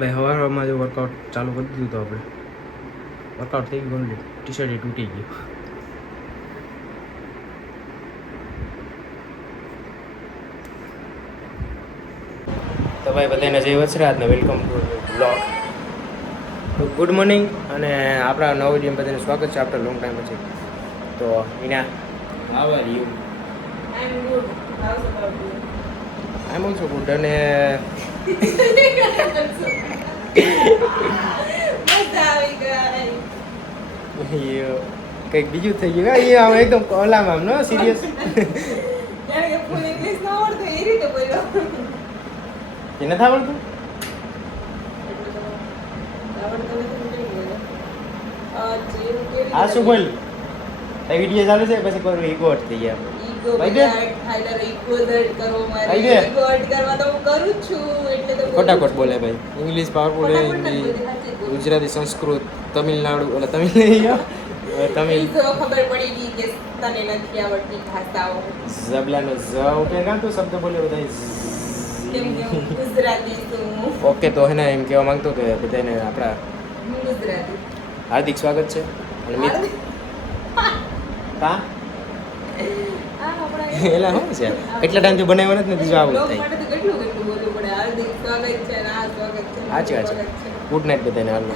ભાઈ સવારમાં જો વર્કઆઉટ ચાલુ કરી દીધું તો આપણે વર્કઆઉટ થઈ ગયું ટી શર્ટ તૂટી ગયું. તો ભાઈ બધાને જય વસરાજ ને welcome to blog. Good morning અને આપણા નવો વિડીયો બધાને સ્વાગત છે આફ્ટર લોંગ ટાઈમ પછી. તો Hina how are you? I'm good. How's about you? I am also good. અને મજા આવી ગઈ. કંઈક બીજું થઈ ગયું એ આમ એકદમ ઓલામાં આમ નો સિરિયસ જાણે કે ફૂલ ઇંગ્લિશ ન આવડતું એ રીતે બોલ્યો. કે નથી આવડતું? આવડતું નથી નીકળી ગયો. જીવ કેવી આ શું બોલ એ વિડીયો ચાલે છે પછી કોઈ ઈગો હટ થઈ ગયા ઈગો ભાઈ દે. હાઈલર ઈગો દર્ડ કરો મારે ભાઈ દે. ઈગો હર્ટ કરવા તો હું કરું જ છું એટલે તો બોલું ફટાફટ છું. બોલે ભાઈ. ઇંગ્લિશ પાવરફુલ છે, ફટાફટ હિન્દી, નથી બોલતી, સાચી જ બોલું. ગુજરાતી, સંસ્કૃત, તમિલનાડુ ઓલા તમિલ નહીં ગયો તમિલ ઈ તો ખબર પડી ગઈ કે તને નથી આવડતી ભાષાઓ. ઝબલાનો ઝ ઉપર કાં તો શબ્દ બોલે બધા કેમ કે હું ગુજરાતી છું. ઓકે. તો હે ને એમ કહેવા માંગતો કે બધાને આપણા હું ગુજરાતી. હાર્દિક સ્વાગત છે અને મિત્ર કા આ આપણા એલા શું છે કેટલા ટાઈમથી બનાવ્યો નથી ને બીજું આવું બ્લોગ થાય. માટે તો કેટલું બોલવું પડે. હાર્દિક સ્વાગત છે ને આ સ્વાગત છે ને આ સાચી વાત છે. સ્વાગત છે. ગુડ નાઇટ બધાને હાલો.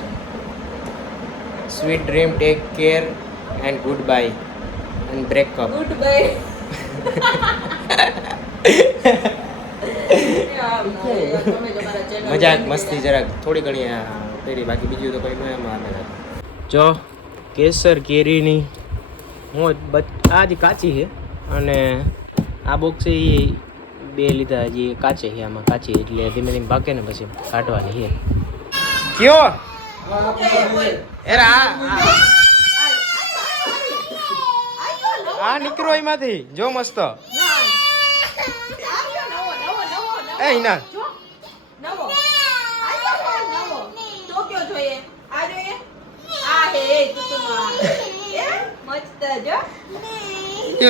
Sweet dream, take care and goodbye and breakup. Goodbye. મજાક મસ્તી જરાક થોડી ઘણી પેરી બાકી બીજું તો કંઈ ન એમાં આવે. જો કેસર કેરીની મોજ આ હજી કાચી છે અને આ બોક્સ એ બે લીધા હજી કાચે છે. આમાં કાચી એટલે ધીમે ધીમે પાકે ને પછી કાઢવાની છે. કયો એરા આ નીકળો એમાંથી જો મસ્ત. એ હિના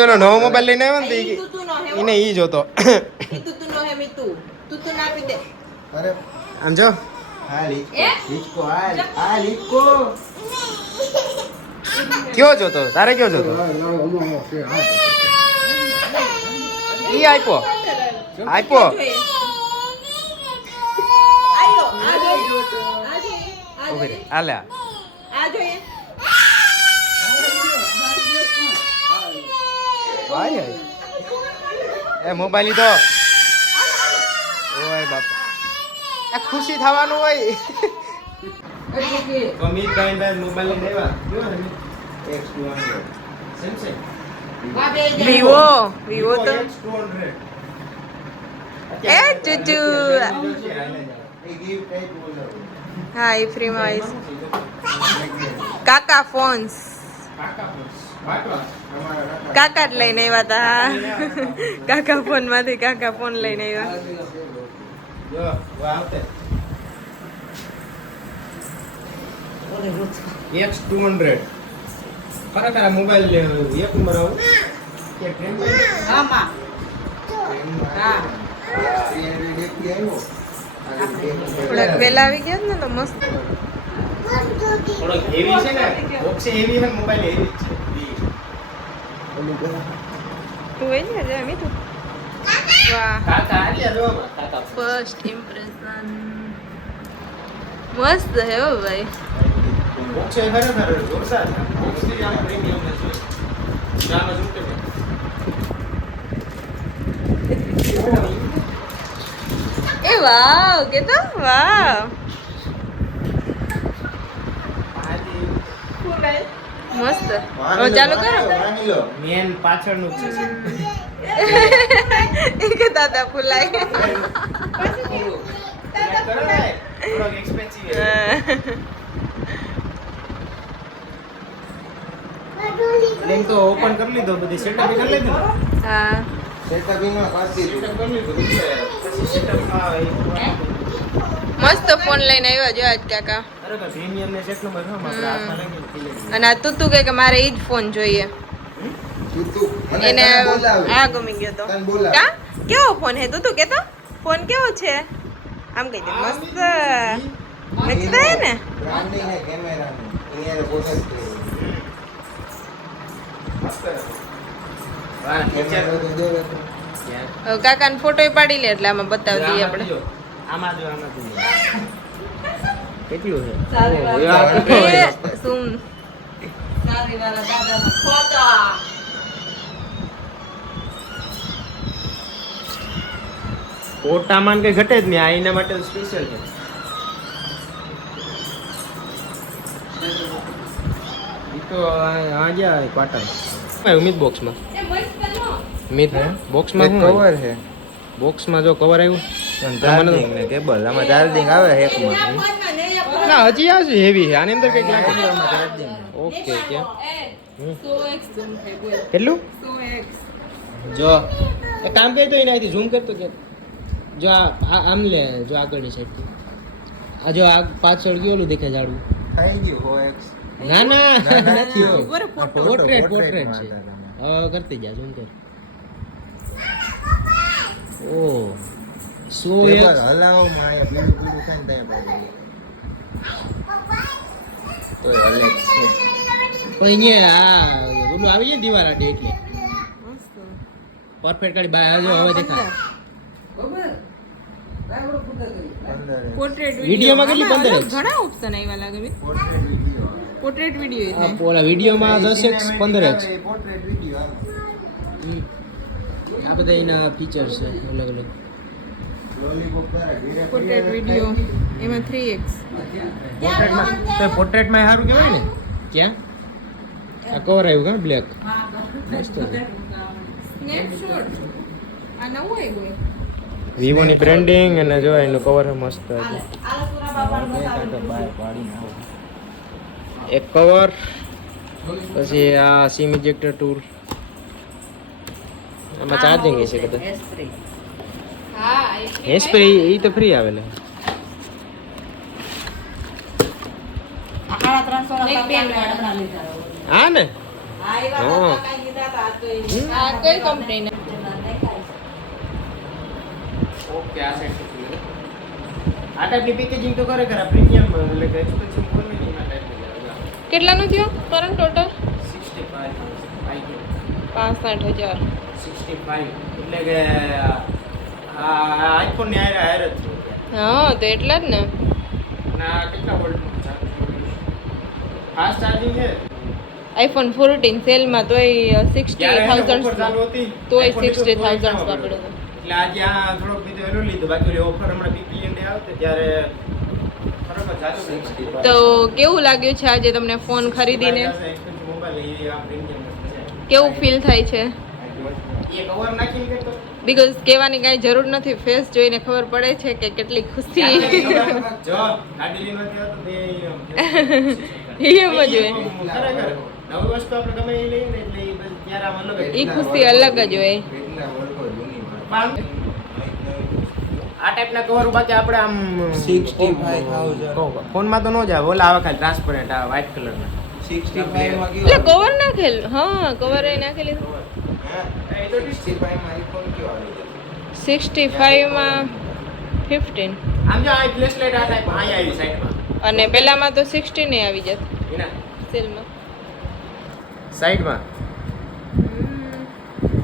એનો નવો મોબાઈલ લઈને આવ્યો ને એને ઈ જોતો. આમ જો કયો જોતો તારે કયો જોતો? ઈ આપ્યો આપ્યો. ઉભી રે આલે આય એ મોબાઈલ લીધો. ઓય બાપા આ ખુશી થવાનું હોય. તો મી કાઈ મોબાઈલ લઈને આવ્યા X200 Samsung વિવો તો X200 એ ચુચુ હા એ ફ્રીમાં આવીશ. કાકા ફોન્સ કાકા જ લઈને આવ્યા હતા. કાકા ફોન માંથી કાકા ફોન લઈને આવ્યા. X200 ખરેખર આ મોબાઈલ એક નંબર આવું કે ટ્રેન હા થોડાક વહેલા આવી ગયા ને તો મસ્ત. થોડોક હેવી છે ને બોક્સ હેવી છે મોબાઈલ હેવી છે. તું એ ને જે મીઠું વાહ કાકા આલિયા જો કાકા ફર્સ્ટ ઇમ્પ્રેશન મસ્ત હે હો ભાઈ. બોક્સ એ ખરેખર જોરદાર છે. બોક્સ થી આમ પ્રીમિયમ ને છે. જાનો જુટે એ વાવ કેતો વાવ મસ્ત. હવે ચાલુ કરો. મેન પાછળનું જ છે. એ કે દાદા ફૂલાય. થોડોક એક્સપેન્સિવ છે. લેન તો ઓપન કરી લીધો બધી સેટઅપ કરી લીધું. હા મસ્ત ફોન લઈને આવ્યા જો આજ કાકા. પ્રીમિયમ ને સેટ નંબર આપણે હાથમાં લઈને અને આ તું કે મારે ઈ જ ફોન જોઈએ. એને આ ગમી ગયો તો કા કેવો ફોન હે તું કેતો ફોન કેવો છે આમ કહી દે મસ્ત વેચી દે ને બ્રાન્ડિંગ હે કેમેરા નું અહીંયા ફોટો કેમેરા તો દેવે તો હવે કાકાને ફોટો પાડી લે એટલે આમાં બતાવી દઈએ આપણે આમાં જો કેટલું છે એ શું ફોટામાં કઈ ઘટે જ નહીં આ એના માટે સ્પેશિયલ છે ઈ તો આ ગયા ક્વાર્ટર ઉમિત બોક્સમાં ઉમિત બોક્સમાં શું કવર છે બોક્સમાં જો કવર આવ્યું ચાર્જિંગ ને કેબલ આમાં ચાર્જિંગ આવે એકમાં ના હજી આ છે હેવી છે આની અંદર કઈક લાગે આમાં ચાર્જિંગ ઓકે ક્યાં કેટલું જો એક કામ કરી તો એને અહીંથી ઝૂમ કરતો કે જો આમ લે જો આગળની સાઈડથી આ જો આ પાછળ ગયું ઓલું દેખાય ઝાડવું થઈ ગયું હોએક્સ ના ના નથી ઉપર photo. પોર્ટ્રેટ પોર્ટ્રેટ છે કરતી જા ઝૂમ કર ઓ સો એક હલાવમાં આયા પીળું પીળું થાય ને ત્યાં તો અલેક્સ છે પણ અહીંયા આ ઓલું આવી જાય દીવાર આડે એટલે પરફેક્ટ કાઢી બહાર જો હવે દેખાય પોર્ટ્રેટ વિડીયોમાં કેટલી 15x? ઘણા ઓપ્શન આવ્યા લાગે મિત પોર્ટ્રેટ વિડિયો પોર્ટ્રેટ વિડીયો આ ઓલા વિડીયોમાં 10x 15x પોર્ટ્રેટ વિડિયો આ બધા એના ફીચર્સ છે અલગ અલગ લોલીપોપ તારા ધીરે પોર્ટ્રેટ વિડીયો એમાં 3x પોર્ટ્રેટમાં તો પોર્ટ્રેટમાં સારું કહેવાય ને ક્યાં આ કવર આવ્યું કા બ્લેક મસ્ત સ્નેપશોટ આ નવું આવ્યું વિવો ની બ્રાન્ડિંગ અને જો એનું કવર મસ્ત હતું એક કવર પછી આ સિમ ઇજેક્ટર ટૂલ આમાં ચાર્જિંગ છે કદાચ હા હેસ્પ્રે એ તો ફ્રી આવેલા હા ને હા આ કઈ કંપની ને ઓકે આ સેટ આ ટાઈપની પેકેજિંગ તો કરે ખરા પ્રીમિયમ એટલે કે એક્સપેન્સિવ ફોન નહીં આ ટાઈપની કેટલાનું થયું કરંટ ટોટલ 65 65,000 એટલે કે આ આઈફોન ની હારે જ છે હા તો એટલા જ ને અને આ કેટલા વોલ્ટનું ફાસ્ટ ચાર્જિંગ છે આઈફોન 14 સેલમાં તોય 60,000 ચાલુ હતી તોય iPhone ની તો 60,000 તોય ના પકડ્યો એટલે આજે આ થોડોક બીજો એનો લીધો બાકી ઓલી ઓફર હમણાં બીપીએન ડે આવતે ત્યારે બરાબર જાજો 65 તો કેવું લાગ્યું છે આજે તમને ફોન ખરીદીને મોબાઈલ એ આ પ્રીમિયમ કેવું ફીલ થાય છે એ કવર નાખીને કરતો બીકોઝ કહેવાની કાંઈ જરૂર નથી ફેસ જોઈને ખબર પડે છે કે કેટલી ખુશી જો ગાડી લઈને આવ્યો તો તે એમ જ હોય ખરેખર નવી વસ્તુ આપણે ગમે એ લઈએ ને એટલે એ બસ ત્યારે આમ અલગ જ એ ખુશી અલગ જ હોય કેટલા વર્ષો જૂની આ ટાઈપના કવર બાકી આપણે આમ 65,000 ફોનમાં તો ન જ આવે ઓલા આવે ખાલી ટ્રાન્સપરન્ટ આ વ્હાઈટ કલરના 65 માં એટલે કેવો કવર નાખેલ હા કવર એ નાખેલી હે 65 માં આઈફોન કેવો આવી જાય 65 માં 15 આમ જો આ ફ્લેશ લાઈટ આ ટાઈપ અહીંયા આવી સાઈડમાં અને પેલામાં તો 16 એ આવી જત એના સેલમાં સાઈડમાં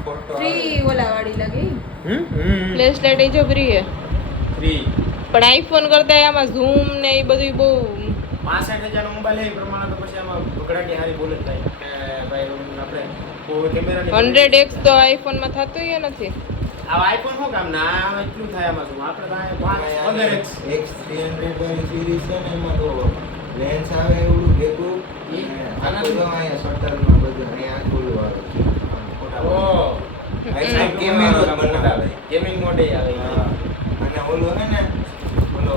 ફોટો ફ્રી ઓલા વાળી લાગી હમ ફ્લેશ લાઈટ એ જો ફ્રી હે 3 પણ આઈફોન કરતા આમાં ઝૂમ ને એ બધું બહુ 65,000 નો મોબાઈલ એ પ્રમાણે તો પછી આમાં બગડાટી હારી બોલે થાય કે ભાઈ આપણે કોઈ કેમેરાની 100x તો આઈફોન માં થતું ય નથી આ આઈફોન શું કામ ના આમાં એટલું થાય આમાં શું આપણે તો 15x X300 વાળી સિરીઝ છે ને એમાં તો લેન્સ આવે એવડું ભેગું આખું જો અહીંયા શટરમાં બધું અહીંયા આખું આવે ઓ આઈફોન કેમેરો જ બનાવે ગેમિંગ મોડ આવે હા. અને ઓલું હે ને ઓલો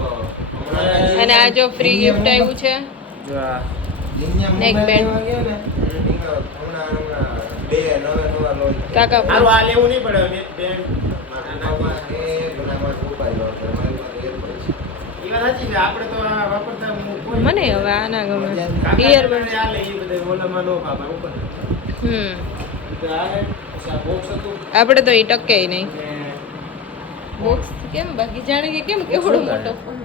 હમણાં અને આ જો ફ્રી ગિફ્ટ આવ્યું છે જો આ નિન્યા Neck મોબાઈલ band. લેવા ગયા ને હમણાં બે નવા લોન્ચ કાકા હારું આ લેવું નહીં પડે બે આમાં એ બનાવવા મોબાઈલ હતો મારી પાસે એરબડ્સ એ વાત સાચી છે આપણે તો આ વાપરતા કોઈ મને હવે આના ગમે કાકા ઇયરબડ આ લે એ બધા ઓલામાં નો કામ ઉપર તો આ બોક્સ હતું આપણે તો એ ટકે નહીં ને બોક્સ કેમ બાકી જાણે કે કેમ કેવડો મોટો ફોન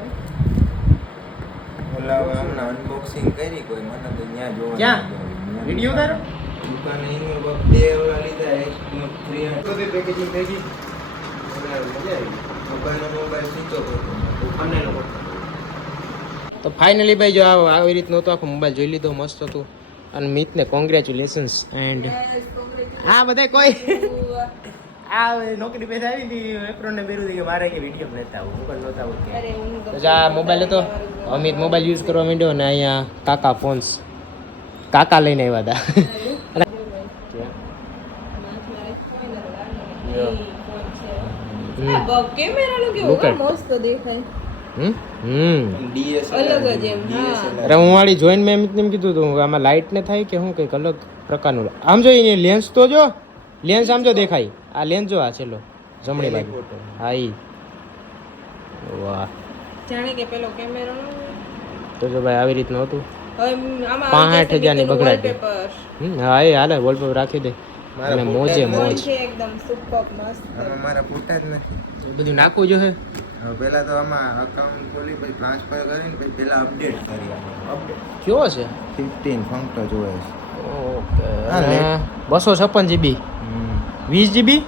ઓલા હમણાં અનબોક્સિંગ કરી કોઈ મને તો ત્યાં જોવા ક્યાં? વિડીયો ઉતારો? દુકાને એની બે ઓલા લીધા એક 300 બધી પેકેજિંગ થઈ ગઈ. મજા આવી. મોબાઈલ સ્વિચ ઓફ હતો. તો ફાઇનલી ભાઈ જો આવી રીતનું હતું આખું મોબાઈલ જોઈ લીધો મસ્ત હતું અને મિતને કોંગ્રેચ્યુલેશન્સ એન્ડ આ બધા કોઈ આ નોકરી પૈસા આવી હતી એપ્રોન ને બેરું કે મારે કે વિડીયો લેતા આવું હું પણ નહોતા આવું કે અરે હું તો તો આ મોબાઈલ હતો અમિત મોબાઈલ યુઝ કરવા માંડ્યો ને અહીંયા કાકા ફોન્સ કાકા લઈને આવ્યા હતા કેમેરાનું કેવું Look at. મસ્ત દેખાય અલગ જ એમ હા અરે હું વાળી જોઈને મેં અમિતને એમ કીધું હતું આમાં લાઇટ ને થાય કે શું કંઈક અલગ પ્રકારનું આમ જો એની લેન્સ તો જો લેન્સ આમ જો દેખાય આ લેન્સ જો આ છેલ્લો જમણી બાજુ હા ઈ વાહ જાણે કે પેલો કેમેરાનો તો જો ભાઈ આવી રીતનું હતું હવે આમાં 65,000 ની બગડાટી. wallpaper. હા એ હાલે વોલપેપર રાખી દે અને મોજે મોજ છે એકદમ સુપર મસ્ત આમાં મારા ફોટા જ નથી એ બધું નાખવું જોઈએ હવે પહેલા તો આમાં અકાઉન્ટ ખોલી પછી ટ્રાન્સફર કરીને પછી પહેલા અપડેટ કરી અપડેટ કયો છે 15 ફંક્ટો જોવે છે ઓકે હા, અને 256 જીબી 20 જીબી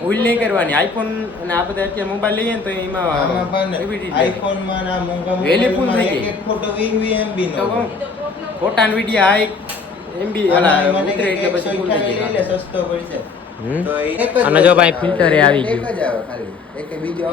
ભૂલ નહીં કરવાની આઈફોન અને આ બધા અત્યારે મોબાઈલ લઈએ ને તો આમાં એમાં પણ આઈફોન માં ના મોંઘા Value full મોબાઈલમાં થઈ ગઈ. એક ફોટો 20 MB નો તો કહું ફોટા ને વિડીયો આ એક એમબી ઉતરે એટલે પછી ફૂલ થઈ જાય સસ્તો પડશે હમ. તો એક જ અને જો ભાઈ filter એ આવી એક ગયું. જ આવે ખાલી એક બીજો